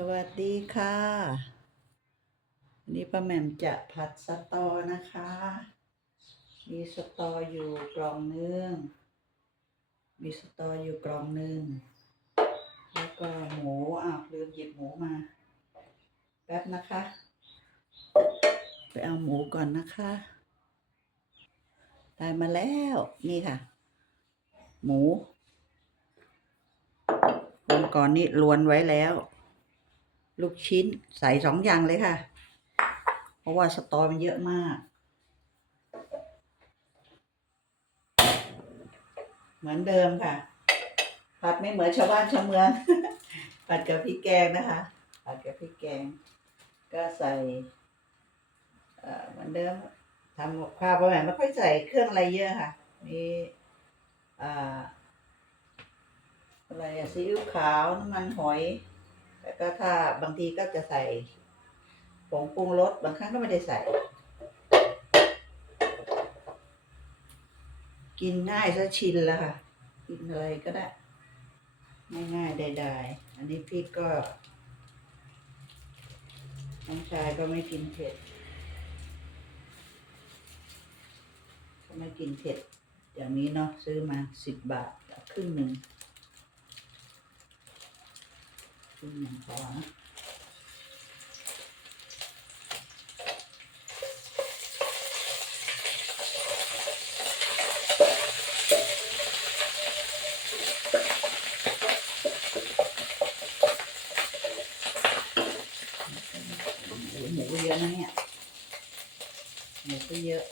สวัสดีค่ะวันนี้ป้าแหม่มจะผัดสตอนะคะ มีสตออยู่กล่องนึงมีสตออยู่กล่องนึงแล้วก็หมูอ้าวลืมหยิบหมูมา แป๊บนะคะ ไปเอาหมูก่อนนะคะ ได้มาแล้วนี่ค่ะ หมูวันก่อนนี่ลวนไว้แล้ว ลูกชิ้นใส่สองอย่างเลยค่ะ เพราะว่าสตอมันเยอะมาก เหมือนเดิมค่ะ ผัดไม่เหมือนชาวบ้านชาวเมือง ผัดกับพริกแกงนะคะ ผัดกับพริกแกง ก็ใส่เหมือนเดิมทำข้าวประมาณไม่ค่อยใส่เครื่องอะไรเยอะค่ะ มีอ่อะไรอะซีอิ๊วขาวน้ำมันหอย แล้วก็ถ้าบางทีก็จะใส่ผงปรุงรสบางครั้งก็ไม่ได้ใส่ กินง่ายซะชินแล้วค่ะ กินอะไรก็ได้ ง่ายๆได้ ๆ อันนี้พริกก็น้องชายก็ไม่กินเผ็ดก็ไม่กินเผ็ดอย่างนี้เนาะซื้อมาสิบบาทครึ่งหนึ่ง ครึ่งหนึ่งพอนะโอ้โหหมูก็เยอะนะเนี่ยหมูก็เยอะ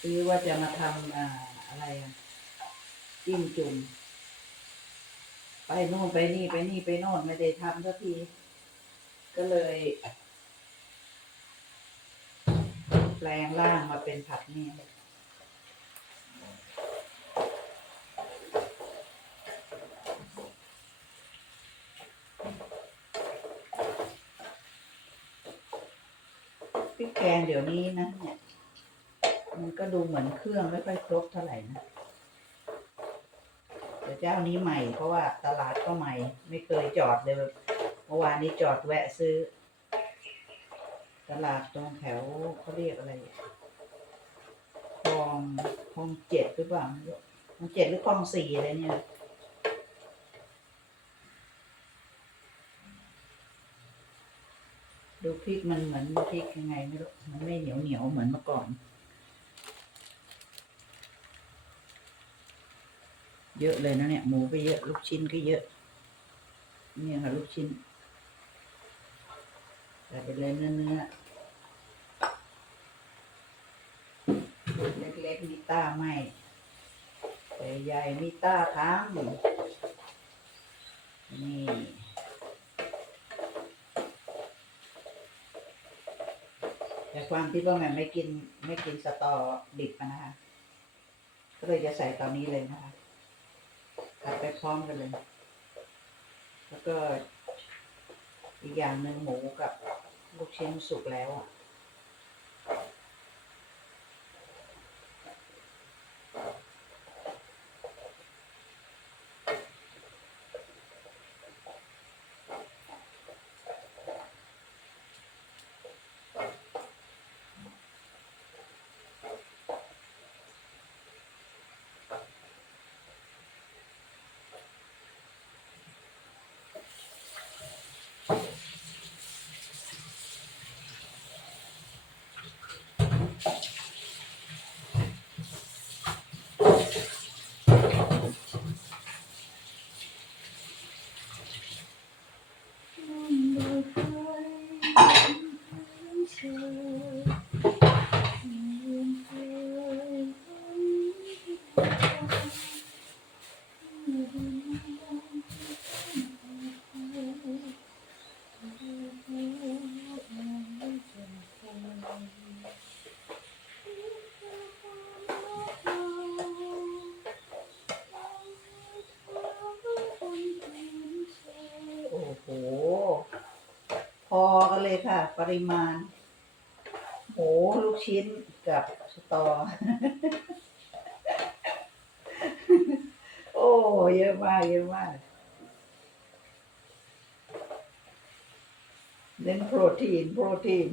ซื้อว่าจะมาทำอ่าอะไรอะจิ้มจุ่มไปโน่นไปนี่ไปนี่ไปโน่นไม่ได้ทำสักที ก็เลย แปลงร่างมาเป็นผัดเนี่ยพริกแกงเดี๋ยวนี้นะเนี่ย มันก็ดูเหมือนเครื่องไม่ค่อยครบเท่าไหร่นะแต่เจ้านี้ใหม่ เพราะว่าตลาดก็ใหม่ ไม่เคยจอดเลยเมื่อวานนี้จอดแวะซื้อ ตลาดตรงแถวเขาเรียกอะไรคลองคลองเจ็ดหรือเปล่าไม่รู้คลองเจ็ดหรือคลองสี่อะไรเนี่ยดูพริกมันเหมือนพริกยังไงไม่รู้ มันไม่เหนียวเหนียวเหมือนเมื่อก่อน เยอะเลยนะเนี่ย หมูก็เยอะ ลูกชิ้นก็เยอะ เนี่ยค่ะลูกชิ้นใส่ไปเลยเนื้อเนื้อเล็กๆมีต้าไม่แต่ใหญ่มีต้าทั้งนี่แต่ความที่ว่าแม่ไม่กินไม่กินสตอดิบนะคะ ก็เลยจะใส่ตอนนี้เลยนะคะ ตัดไปพร้อมกันเลย แล้วก็อีกอย่างหนึ่งหมูกับลูกชิ้นสุกแล้วอะโอ้โห พอกัน เลยค่ะ ปริมาณหหลูกชิ้นกับสตอ โอ้ เยอะมาก เยอะมากเน้นโปรตีน โปรตีน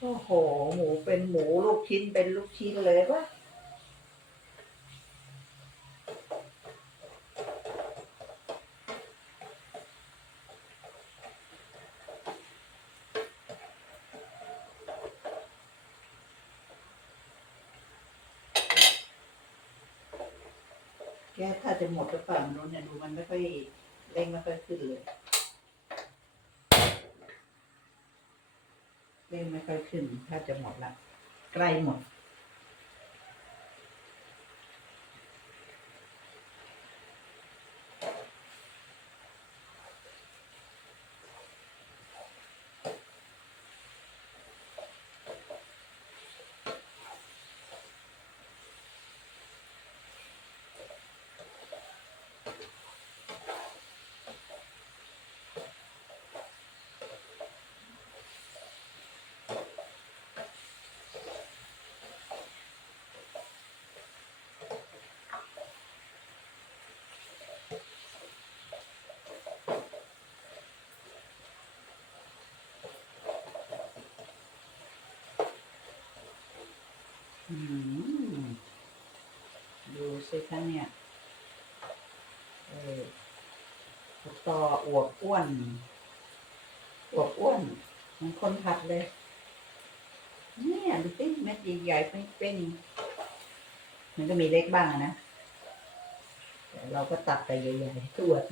โอ้โห หมูเป็นหมูลูกชิ้นเป็นลูกชิ้นเลยปะ แก้ถ้าจะหมดหรือเปล่าโน้นเนี่ยดูมันไม่ค่อยเร่งไม่ค่อยขึ้นเลยเร่งไม่ค่อยขึ้น ถ้าจะหมดละใกล้หมด ดูสิคะเนี่ยเออต่ออวบอ้วนอวบอ้วนเหมันคนผัดเลย เนี่ยดูสิเม็ดใหญ่ๆเป็นๆมันก็มีเล็กบ้างนะแต่เราก็ตัดไปใหญ่ๆตรวจ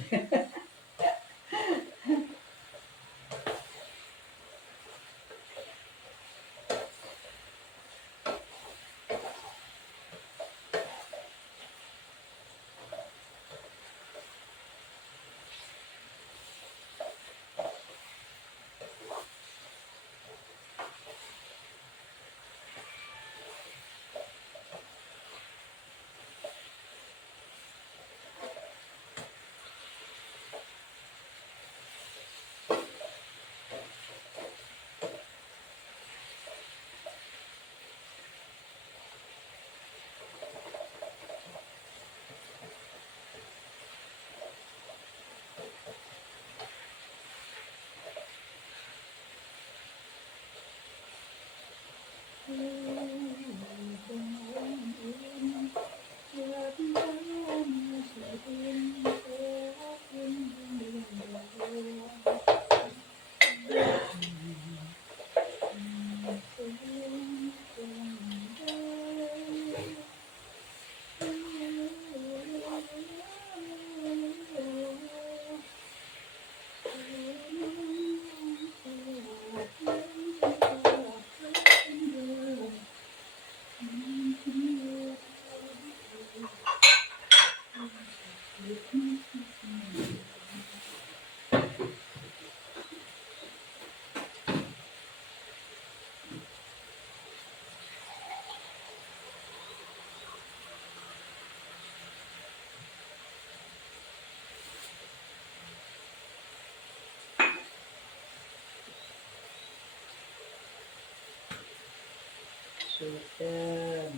สูตรเดิม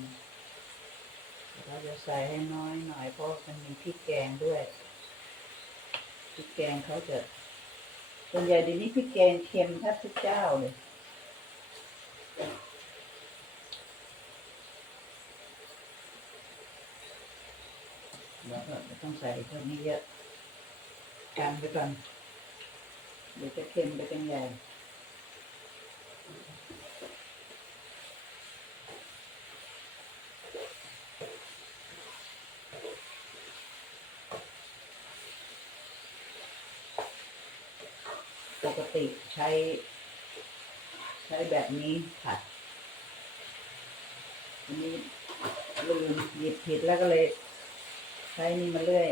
เราจะใส่ให้น้อยหน่อยเพราะมันมีพริกแกงด้วยพริกแกงเขาจะส่วนใหญ่เดี๋ยวนี้พริกแกงเค็มแทบทุกเจ้าเลยแล้วก็ไม่ต้องใส่เท่านี้เยอะกันไปก่อนเดี๋ยวจะเค็มไปเป็นใหญ่ ปกติใช้ ใช้แบบนี้ผัดอันนี้ลืมหยิบผิดแล้วก็เลย ใช้นี่มาเรื่อย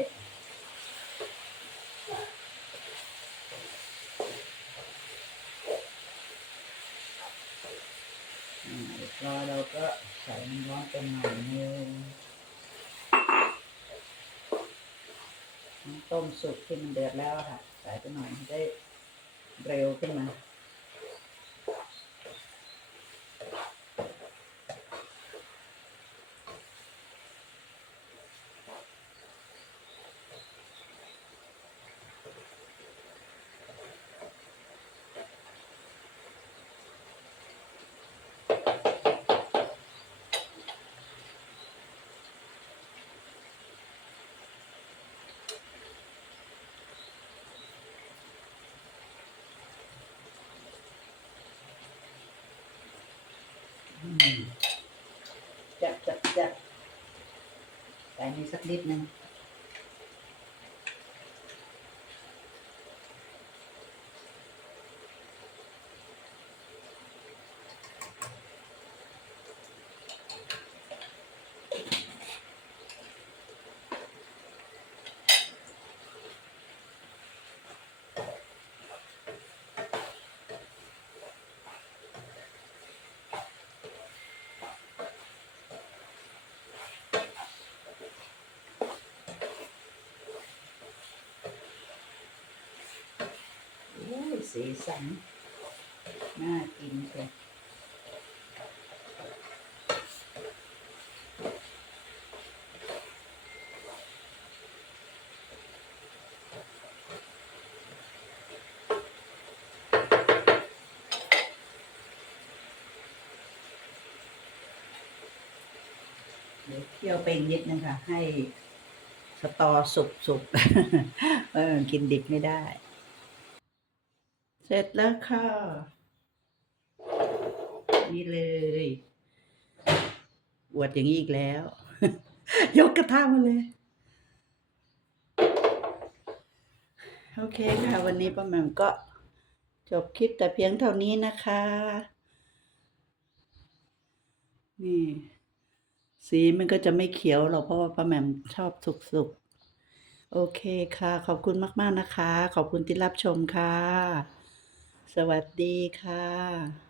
อ่าเรียบร้อเราก็ ใส่มันร้อนไปหน่อยนึงน้ำต้มสุกที่มันเดือดแล้วค่ะ ใส่ไปหน่อยให้ได้เร็วขึ้นมา จับจับจับีสักนิดนึง โอ้ย สีสัน น่ากินเชียเดี๋ยวเคี่ยวไปนิดนึงค่ะ ให้สตอสุกสุกเออกินดิบไม่ได้ เสร็จแล้วค่ะ นี่เลยอวดอย่างนี้อีกแล้ว ยกกระทะมาเลย โอเคค่ะ วันนี้ป้าแหม่มก็จบคลิปแต่เพียงเท่านี้นะคะ นี่ สีมันก็จะไม่เขียวหรอกเพราะว่าป้าแหม่มชอบสุกๆ โอเคค่ะ ขอบคุณมาก ๆ นะคะ ขอบคุณที่รับชมค่ะ สวัสดีค่ะ